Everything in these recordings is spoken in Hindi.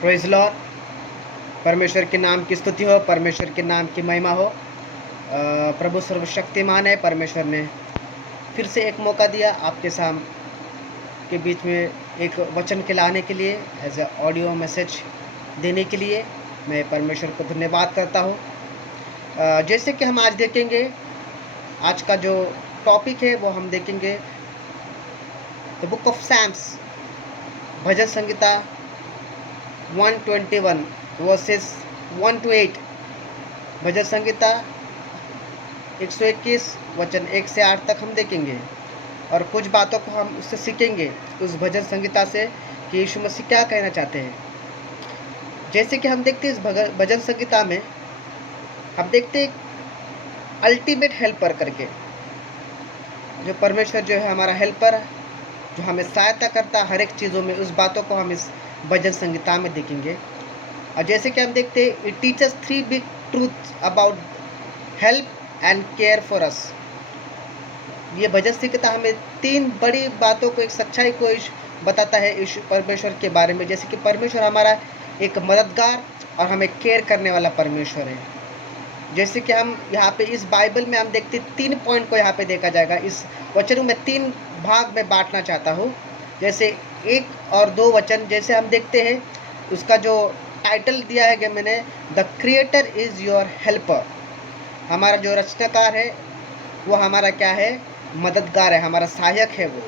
Praise Lord. परमेश्वर के नाम की स्तुति हो, परमेश्वर के नाम की महिमा हो। प्रभु सर्वशक्तिमान है। परमेश्वर ने फिर से एक मौका दिया आपके साम के बीच में एक वचन के लाने के लिए, एज ए ऑडियो मैसेज देने के लिए मैं परमेश्वर को धन्यवाद करता हूँ। जैसे कि हम आज देखेंगे, आज का जो टॉपिक है वो हम देखेंगे द बुक ऑफ सैम्स, भजन संहिता 121 वर्सेस 1 to 8। भजन संहिता 121 वचन 1 से 8 तक हम देखेंगे और कुछ बातों को हम उससे सीखेंगे, उस भजन संहिता से, कि यीशु मसीह क्या कहना चाहते हैं। जैसे कि हम देखते हैं इस भजन संहिता में, हम देखते हैं अल्टीमेट हेल्पर करके, जो परमेश्वर जो है हमारा हेल्पर, जो हमें सहायता करता है हर एक चीज़ों में, उस बातों को हम इस भजन संहिता में देखेंगे। और जैसे कि हम देखते हैं, it teachers 3 big truth about help and care for us. ये भजन संहिता हमें 3 बड़ी बातों को, एक सच्चाई को बताता है ईश्वर परमेश्वर के बारे में। जैसे कि परमेश्वर हमारा एक मददगार और हमें केयर करने वाला परमेश्वर है। जैसे कि हम यहाँ पे इस बाइबल में हम देखते 3 पॉइंट को यहाँ पे देखा जाएगा। इस वचन में 3 भाग में बांटना चाहता हूँ। जैसे 1 और 2 वचन जैसे हम देखते हैं, उसका जो टाइटल दिया है कि मैंने, the creator is your helper. हमारा जो रचनाकार है वो हमारा क्या है, मददगार है, हमारा सहायक है वो।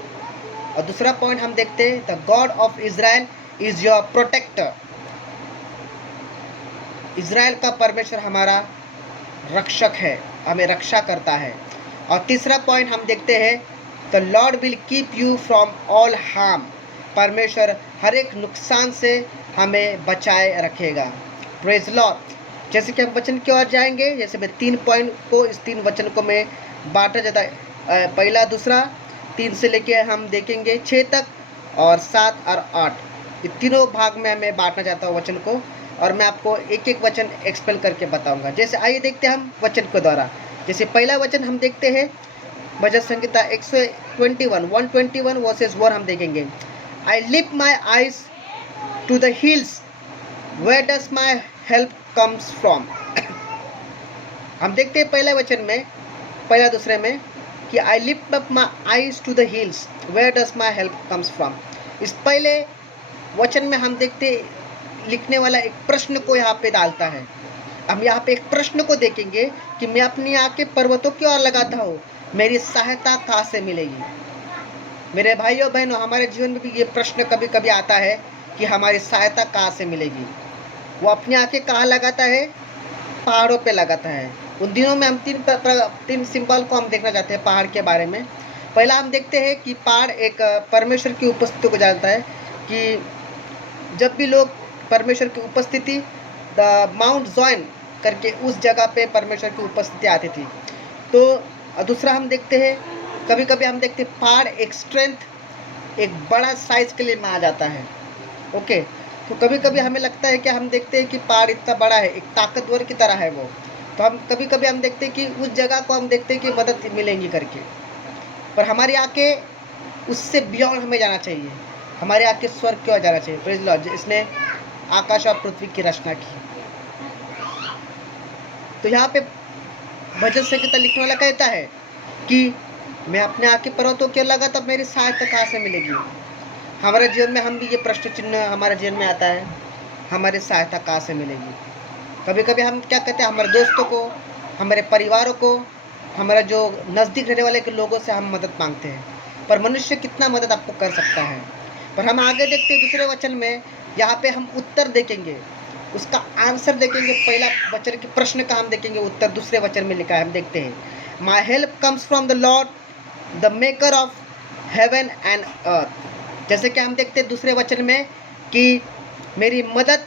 और दूसरा पॉइंट हम देखते हैं, the God of Israel is your protector. Israel का परमेश्वर हमारा रक्षक है, हमें रक्षा करता है। और तीसरा पॉइंट हम देखते हैं, the Lord will keep you from all harm. परमेश्वर हर एक नुकसान से हमें बचाए रखेगा। Praise Lord. जैसे कि हम वचन की ओर जाएंगे, जैसे मैं 3 पॉइंट को, इस 3 वचन को मैं बांटा जाता है, पहला दूसरा 3 से लेके हम देखेंगे 6 तक, और 7 और 8, ये तीनों भाग में मैं बांटना चाहता हूँ वचन को, और मैं आपको एक एक वचन एक्सप्लेन करके बताऊंगा। जैसे आइए देखते हैं हम वचन के द्वारा। जैसे पहला वचन हम देखते हैं, भजन संहिता 121 वर्सेस 1 हम देखेंगे। I lift my eyes to the hills, where does my help comes from. हम देखते हैं पहले वचन में, पहला दूसरे में, कि I lift up my eyes to the hills, where does my help comes from. इस पहले वचन में हम देखते, लिखने वाला एक प्रश्न को यहाँ पे डालता है। हम यहाँ पे एक प्रश्न को देखेंगे कि मैं अपनी आंखें पर्वतों की ओर लगाता हूँ, मेरी सहायता कहाँ से मिलेगी। मेरे भाइयों बहनों, हमारे जीवन में भी ये प्रश्न कभी कभी आता है कि हमारी सहायता कहाँ से मिलेगी। वो अपनी आंखें कहाँ लगाता है, पहाड़ों पे लगाता है। उन दिनों में हम 3 सिंबल को हम देखना चाहते हैं पहाड़ के बारे में। पहला हम देखते हैं कि पहाड़ एक परमेश्वर की उपस्थिति को जानता है, कि जब भी लोग परमेश्वर की उपस्थिति, द माउंट जॉइन करके, उस जगह पे परमेश्वर की उपस्थिति आती थी। तो दूसरा हम देखते हैं, कभी कभी हम देखते हैं पहाड़ एक स्ट्रेंथ, एक बड़ा साइज के लिए में आ जाता है। ओके, तो कभी कभी हमें लगता है कि हम देखते हैं कि पहाड़ इतना बड़ा है, एक ताकतवर की तरह है वो, तो हम कभी कभी हम देखते हैं कि उस जगह को हम देखते हैं कि मदद मिलेंगी करके, पर हमारी आंखें उससे बियॉन्ड हमें जाना चाहिए। हमारे आंखें स्वर्ग की ओर जाना चाहिए। Praise Lord. इसने आकाश और पृथ्वी की रचना की। तो यहाँ पे भजन संहिता लिखने वाला कहता है कि मैं अपने आंखें पर्वतों की ओर लगा, तब मेरी सहायता कहाँ से मिलेगी। हमारे जीवन में हम भी ये प्रश्न चिन्ह हमारे जीवन में आता है, हमारी सहायता कहाँ से मिलेगी। कभी कभी हम क्या कहते हैं, हमारे दोस्तों को, हमारे परिवारों को, हमारे जो नज़दीक रहने वाले के लोगों से हम मदद मांगते हैं, पर मनुष्य कितना मदद आपको कर सकता है। पर हम आगे देखते हैं दूसरे वचन में, यहाँ पे हम उत्तर देखेंगे, उसका आंसर देखेंगे। पहला वचन के प्रश्न का हम देखेंगे उत्तर दूसरे वचन में लिखा है। हम देखते हैं, माई help comes from the Lord the maker of heaven and earth. जैसे कि हम देखते हैं दूसरे वचन में कि मेरी मदद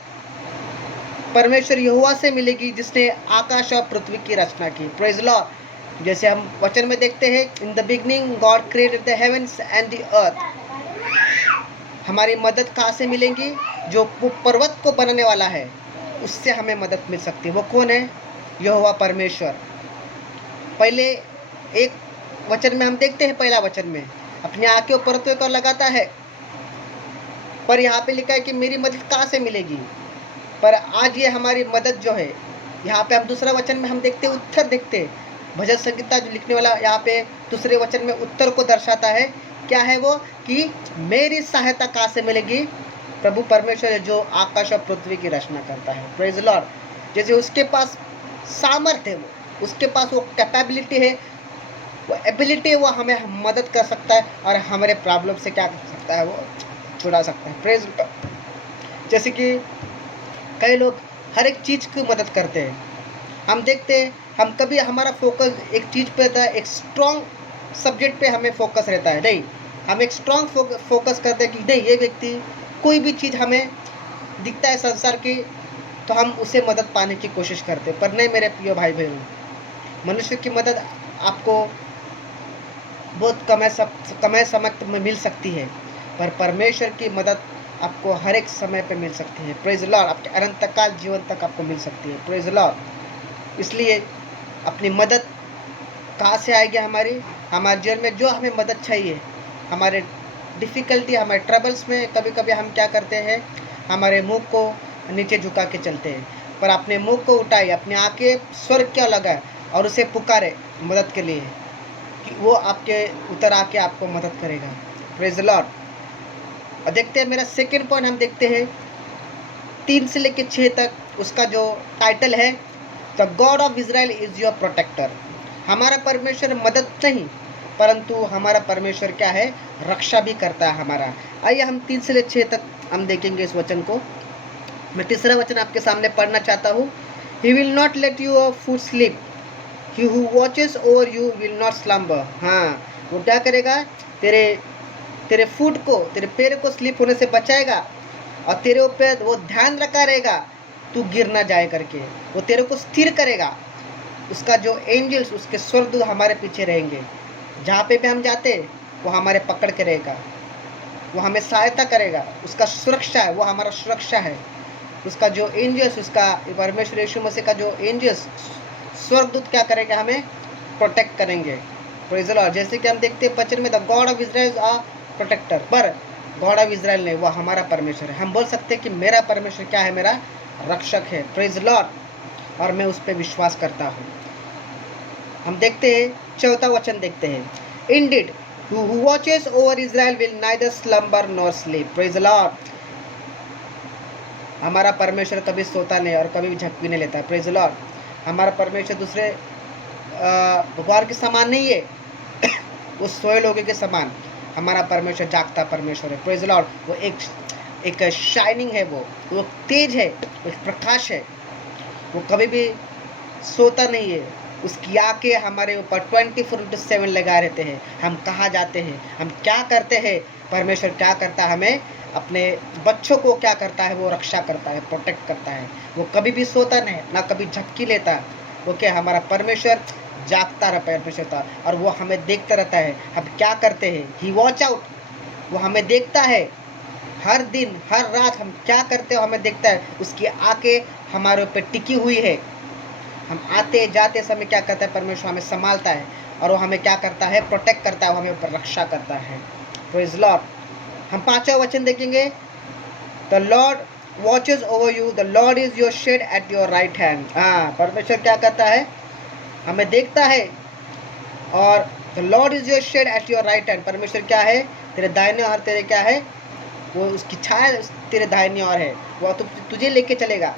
परमेश्वर यहोवा से मिलेगी, जिसने आकाश और पृथ्वी की रचना की। Praise Lord. जैसे हम वचन में देखते हैं, in the beginning God created the heavens and the earth. हमारी मदद कहाँ से मिलेंगी, जो पर्वत को बनाने वाला है उससे हमें मदद मिल सकती है। वो कौन है, यहोवा परमेश्वर। पहले एक वचन में हम देखते हैं, पहला वचन में अपनी आंखें पर्वतों को लगाता है, पर यहाँ पे लिखा है कि मेरी मदद कहाँ से मिलेगी। पर आज ये हमारी मदद जो है, यहाँ पे हम दूसरा वचन में हम देखते उत्तर देखते, भजन संहिता जो लिखने वाला यहाँ पे दूसरे वचन में उत्तर को दर्शाता है। क्या है वो कि मेरी सहायता कहाँ से मिलेगी, प्रभु परमेश्वर है जो आकाश और पृथ्वी की रचना करता है। Praise Lord. जैसे उसके पास सामर्थ्य है, वो उसके पास वो कैपेबिलिटी है, वो एबिलिटी है, वो हमें मदद कर सकता है और हमारे प्रॉब्लम से क्या कर सकता है, वो छुड़ा सकता है। Praise Lord. जैसे कि कई लोग हर एक चीज़ की मदद करते हैं, हम देखते हैं, हम कभी हमारा फोकस एक चीज़ पे रहता है, एक स्ट्रॉन्ग सब्जेक्ट पे हमें फोकस रहता है। नहीं, हम एक स्ट्रॉन्ग फोकस करते हैं कि नहीं, ये व्यक्ति कोई भी चीज़ हमें दिखता है संसार की तो हम उसे मदद पाने की कोशिश करते हैं। पर नहीं मेरे प्रिय भाई बहनों, मनुष्य की मदद आपको बहुत कम समय में मिल सकती है, पर परमेश्वर की मदद आपको हर एक समय पे मिल सकती है। Praise Lord. आपके अनंतकाल जीवन तक आपको मिल सकती है। Praise Lord. इसलिए अपनी मदद कहाँ से आएगी, हमारे जीवन में जो हमें मदद चाहिए, हमारे डिफ़िकल्टी, हमारे ट्रबल्स में कभी कभी हम क्या करते हैं, हमारे मुंह को नीचे झुका के चलते हैं। पर अपने मुंह को उठाए, अपने आँखें स्वर्ग क्या लगाए और उसे पुकारे मदद के लिए कि वो आपके उतर आके आपको मदद करेगा। Praise Lord. और देखते हैं मेरा सेकेंड पॉइंट, हम देखते हैं 3 से लेकर 6 तक, उसका जो टाइटल है the God of Israel is your protector. हमारा परमेश्वर मदद नहीं परंतु हमारा परमेश्वर क्या है, रक्षा भी करता है हमारा। आइए हम 3 से लेकर 6 तक हम देखेंगे इस वचन को। मैं तीसरा वचन आपके सामने पढ़ना चाहता हूँ। He will not let your foot slip, he who watches over you will not slumber. हाँ, वो क्या करेगा, तेरे फुट को, तेरे पैर को स्लिप होने से बचाएगा और तेरे ऊपर वो ध्यान रखा रहेगा तू गिर ना जाए करके। वो तेरे को स्थिर करेगा, उसका जो एंजल्स, उसके स्वर्गदूत हमारे पीछे रहेंगे। जहाँ पे भी हम जाते वो हमारे पकड़ के रहेगा, वो हमें सहायता करेगा, उसका सुरक्षा है, वो हमारा सुरक्षा है। उसका जो एंजल्स, उसका परमेश्वर यीशु मसीह का जो एंजल्स, स्वर्गदूत क्या करेंगे, हमें प्रोटेक्ट करेंगे। Praise the Lord. जैसे कि हम देखते हैं वचन में the God of Israel a protector, पर गॉड ऑफ इज़राइल नहीं, वो हमारा परमेश्वर है। हम बोल सकते हैं कि मेरा परमेश्वर क्या है, मेरा रक्षक है। Praise the Lord. और मैं उस पर विश्वास करता हूँ। हम देखते हैं चौथा वचन देखते हैं, Indeed who watches over Israel will neither slumber nor sleep. Praise the Lord. हमारा परमेश्वर कभी सोता नहीं और कभी भी झक भी नहीं लेता। Praise the Lord. हमारा परमेश्वर दूसरे भगवान के समान नहीं है, वो सोए लोगों के समान हमारा परमेश्वर जागता परमेश्वर है। Praise the Lord. वो एक शाइनिंग है, वो तेज है, वो एक प्रकाश है, वो कभी भी सोता नहीं है। उसकी आँखें हमारे ऊपर 24/7 लगा रहते हैं। हम कहाँ जाते हैं, हम क्या करते हैं, परमेश्वर क्या करता है, हमें अपने बच्चों को क्या करता है, वो रक्षा करता है, प्रोटेक्ट करता है। वो कभी भी सोता नहीं, ना कभी झपकी लेता। वो क्या, हमारा परमेश्वर जागता रहा परमेश्वर था और वो हमें देखता रहता है हम क्या करते हैं। ही वॉच आउट, वो हमें देखता है हर दिन हर रात हम क्या करते हो, हमें देखता है। उसकी आँखें हमारे ऊपर टिकी हुई है। हम आते जाते समय क्या करता है, परमेश्वर हमें संभालता है और वो हमें क्या करता है, प्रोटेक्ट करता है, वो हमें ऊपर रक्षा करता है। Praise Lord. हम 5वां वचन देखेंगे, the Lord watches over you, the Lord is your shade at your right hand. हाँ, परमेश्वर क्या करता है, हमें देखता है और the Lord is your shade at your right hand. परमेश्वर क्या है, तेरे दाहिने और तेरे क्या है, वो उसकी छाया तेरे दाहिने और है। वो तुझे लेके चलेगा,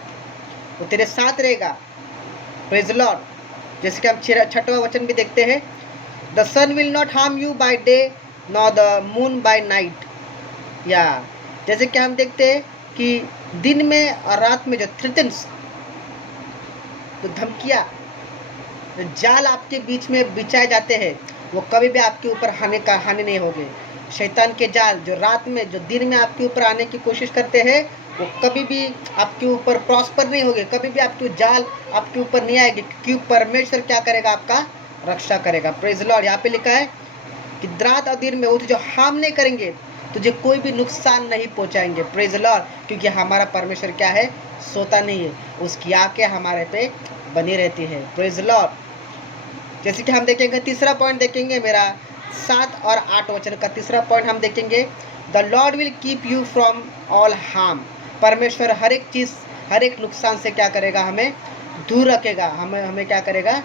वो तेरे साथ रहेगा। Praise the Lord. जैसे कि हम 6वां वचन भी देखते हैं, the sun will not harm you by day nor the moon by night. या जैसे कि हम देखते हैं कि दिन में और रात में जो थ्रेटन्स, तो धमकियाँ, जो जाल आपके बीच में बिछाए जाते हैं, वो कभी भी आपके ऊपर हानि नहीं होगी। शैतान के जाल जो रात में, जो दिन में आपके ऊपर आने की कोशिश करते हैं, वो कभी भी आपके ऊपर प्रॉस्पर नहीं होगी, कभी भी आपकी जाल आपके ऊपर नहीं आएगी, क्योंकि परमेश्वर क्या करेगा, आपका रक्षा करेगा। Praise Lord. यहाँ पे लिखा है कि रात और दिन में वो तुझे हार्म नहीं करेंगे, तुझे कोई भी नुकसान नहीं पहुँचाएंगे। Praise Lord. क्योंकि हमारा परमेश्वर क्या है, सोता नहीं है, उसकी आँखें हमारे पे बनी रहती है। Praise Lord. जैसे कि हम देखेंगे तीसरा पॉइंट देखेंगे, मेरा 7 और 8 वचन का तीसरा पॉइंट हम देखेंगे, the Lord will keep you from all harm. परमेश्वर हर एक चीज़, हर एक नुकसान से क्या करेगा, हमें दूर रखेगा, हमें क्या करेगा,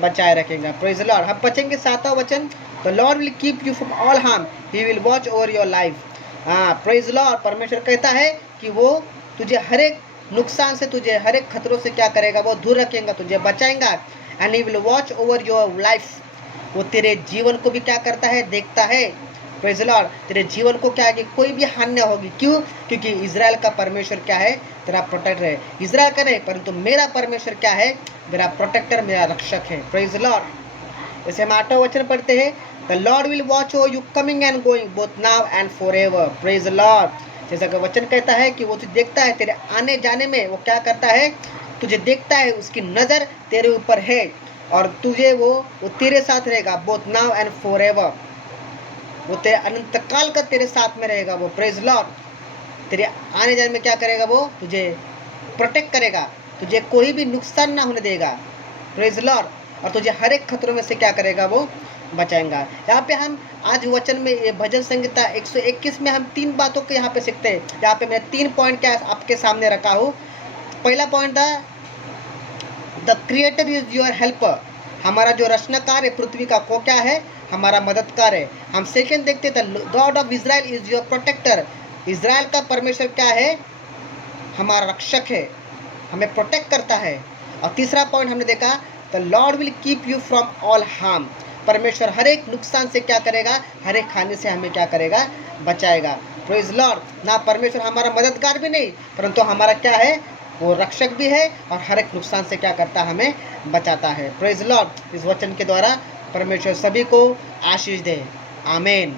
बचाए रखेगा। Praise the Lord. हम बचेंगे 7वां वचन, the Lord will keep you from all harm, he will watch over your life. हाँ, प्रेज द लॉर्ड। परमेश्वर कहता है कि वो तुझे हर एक नुकसान से, तुझे हर एक खतरों से क्या करेगा, वो दूर रखेगा, तुझे बचाएगा। And he will watch over your life. वो तेरे जीवन को भी क्या करता है, देखता है। Praise the Lord. तेरे जीवन को क्या है कि कोई भी हानि न होगी। क्यों? क्योंकि इजराइल का परमेश्वर क्या है, तेरा प्रोटेक्टर है। इजराइल का नहीं, परंतु मेरा परमेश्वर क्या है, मेरा प्रोटेक्टर, मेरा रक्षक है। Praise the Lord. जैसे हम 8वां वचन पढ़ते हैं, the Lord will watch over you coming and going both now and forever. Praise the Lord. जैसा कि वचन कहता है कि वो तुझे देखता है, तेरे आने जाने में वो क्या करता है, तुझे देखता है, उसकी नज़र तेरे ऊपर है और तुझे वो तेरे साथ रहेगा, बोथ नाउ एंड फॉरएवर। वो तेरे अनंत काल का तेरे साथ में रहेगा वो। Praise Lord. तेरे आने जाने में क्या करेगा, वो तुझे प्रोटेक्ट करेगा, तुझे कोई भी नुकसान ना होने देगा। Praise Lord. और तुझे हर एक खतरों में से क्या करेगा, वो बचाएगा। यहाँ पे हम आज वचन में, ये भजन संहिता 121 में हम 3 बातों को यहाँ पे सीखते हैं। यहाँ पे मैं 3 पॉइंट क्या आपके सामने रखा हूँ। पहला पॉइंट था, the creator is your helper. हमारा जो रचनाकार है पृथ्वी का, वो क्या है, हमारा मददगार है। हम सेकंड देखते थे, God of Israel is your protector. Israel का परमेश्वर क्या है, हमारा रक्षक है, हमें प्रोटेक्ट करता है। और तीसरा पॉइंट हमने देखा, the Lord will keep you from all harm. परमेश्वर हर एक नुकसान से क्या करेगा, हर एक हानि से हमें क्या करेगा, बचाएगा। Praise Lord. ना परमेश्वर हमारा मददगार भी नहीं, परंतु हमारा क्या है, वो रक्षक भी है और हर एक नुकसान से क्या करता है, हमें बचाता है। Praise Lord. इस वचन के द्वारा परमेश्वर सभी को आशीष दे। आमीन।